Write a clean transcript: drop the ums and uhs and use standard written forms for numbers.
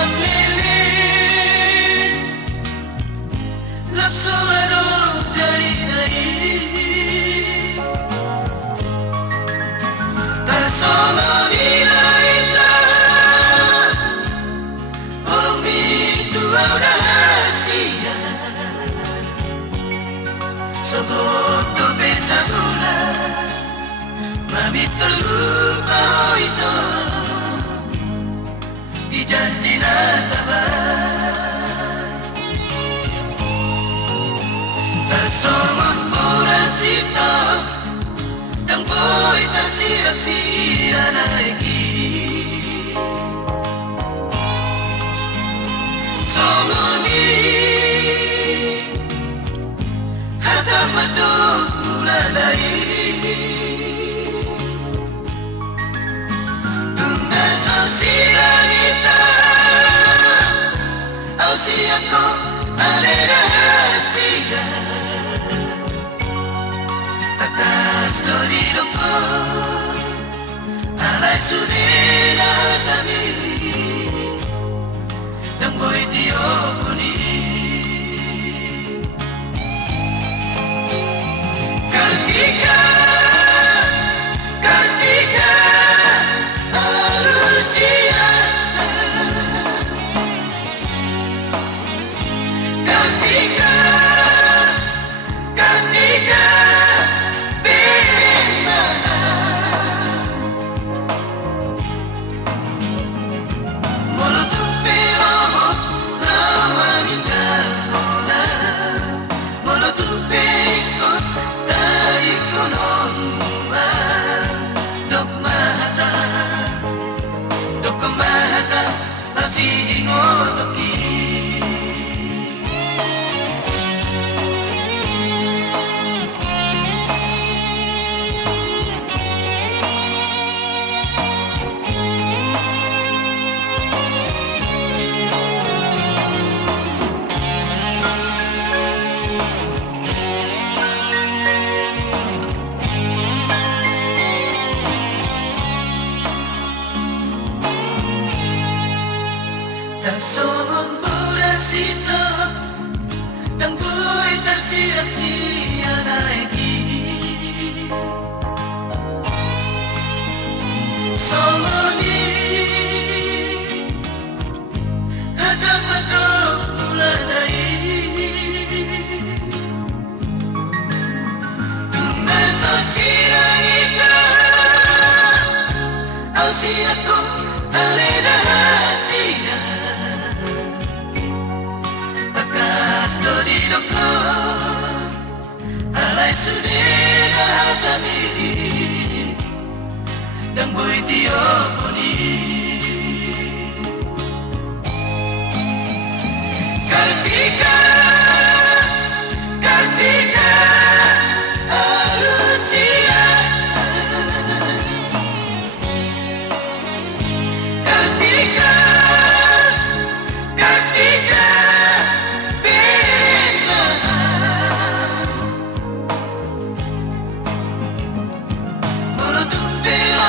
Hitam lilin Lapsuano dari dahi Tersono nilai ita Orang itu rahasia Sebut dosa gula Mami terlupa itu Dijanji nataban Tersomot puras itu Dan boy tersirak-sirak lagi Somoni Hata matuk mulalai Tunda sosialita Ausiako ale rahasia Atas doridoko Alay sunila kami Nang boy tiopuni Kartika Kartika Arusia Kartika Kartika Bima Molotov pero lawan indah bola Molotov ikut dari gunung Dok mahata Dok mahata Nasi ingotoki Tersomong buras itu Dan boy tersirak-sirak lagi Somoni Hata matuk mulalai Tunda sosial kita Ausiaku ale rahasia Bekas doridoko Alay sunila kami Dan boy tioponi Kartika Kartika Arusia Kartika Kartika Bima Molotov pero